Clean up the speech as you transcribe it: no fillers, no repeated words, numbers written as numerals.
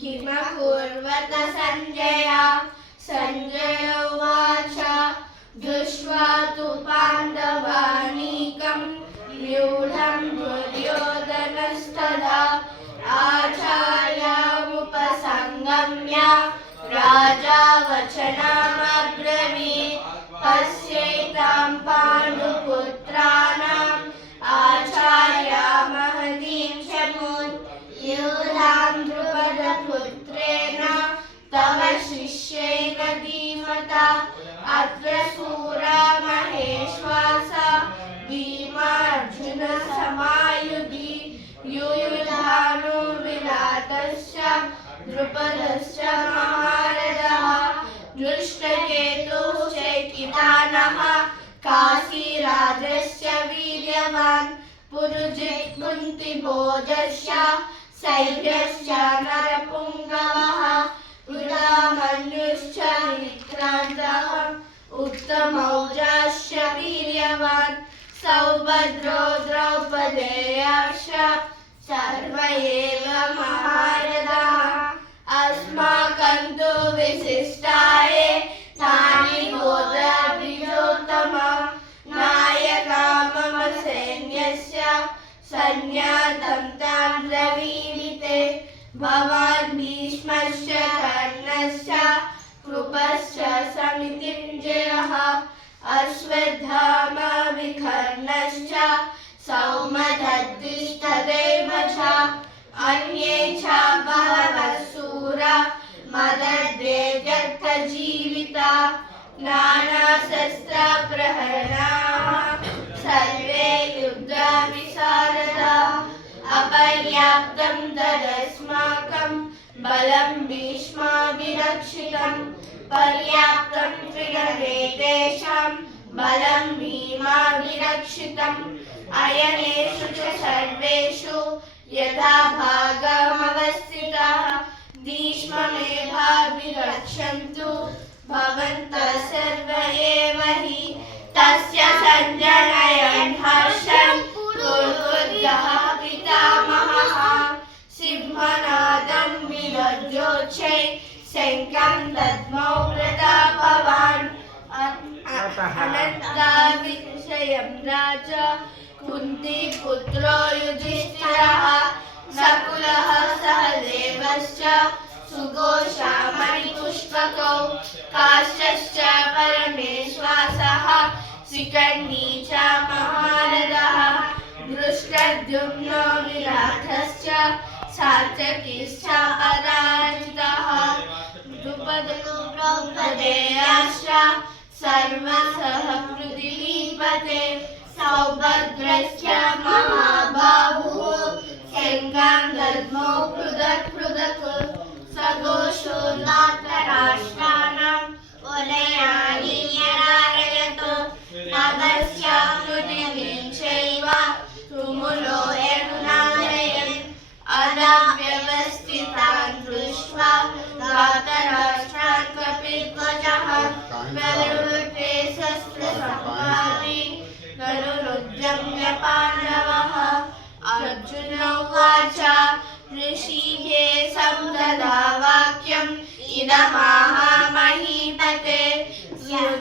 किमकुर्वत सञ्जय सञ्जय उवाच दृष्ट्वा तु पाण्डवानीकं व्यूढं दुर्योधनस्तदा आचार्यमुपसंगम्य राजा वचनमब्रवीत् पश्येतां पाण्डुपुत्राणाम् आचार्य महतीं शमुन् यूधां द्रुपदपुत्रेण तव शिष्येन धीमता अत्र शूरा महेश्वास भीमार्जुनसमायुधि युयुधानुर्विराटश्च द्रुपदश्च महारथः दृष्टकेतुश्चैकितानः काशीराजश्च वीर्यवान् पुरुजित् कुन्तिभोजश्च शैब्यश्च नरपुङ्गवः उदामन्युश्च विक्रान्तः उत्तमौजाश्च वीर्यवान् सौभद्रो द्रौपदेयाश्च सर्व एव महारथाः अस्माकं तु विशिष्टाये तानि गोदाभिजोत्तमा नायका मम सैन्यस्य सन्यातं तां ब्रवीमिते भवान् भीष्मश्च कर्णश्च कृपश्च समितिञ्जयः अश्वत्थामा विकर्णश्च सौमदत्तिष्ठदेव च अन्ये च बहवः शूरा मदर्थे जगज्जीविता नानाशस्त्रप्रहरणाः सर्वे युद्धविशारदाः अपर्याप्तं तदस्माकं बलं भीष्माभिरक्षितं पर्याप्तं त्रिगणेतेषां बलं भीमाभिरक्षितम् अयनेषु च सर्वेषु यथा भागमवस्थिताः भीष्ममेवाभिरक्षन्तु भवन्तः सर्व एव हि तस्य सञ्जनयन् हर्षं कुर्वद्यः पितामहः सिंहनादं विरज्योच्छै शङ्खं दद्मौ प्रतापवान् अनन्ताविषयं राजा कुन्तीपुत्रो युधिष्ठिरः नकुलः सहदेवश्च सुघोषामणिपुष्पकौ काश्यश्च परमेश्वासः शिखण्डी च महारथः दृष्टद्युम्नो विराटश्च सात्यकिश्च पराजितः द्रुपदेयाश्च सर्वसः पृथिवीपते सौभद्रश्च महाबाहुः शङ्खं दद्मौ पृथक् सघोषो धार्तराष्ट्राणाम् वलयानि न्यधारयत् नभश्च पृथिवीं चैव तुमुलो यन्नादयन् अनाव्यवस्थितान् दृष्ट्वा धार्तराष्ट्रान् कपिध्वजः प्रवृत्ते शस्त्रसम्पादे गरुरुद्यम्य पाण्डवः अर्जुन उवाच ऋषिकेशं तदा वाक्यम् इदमाह महीपते ऋषिकेशं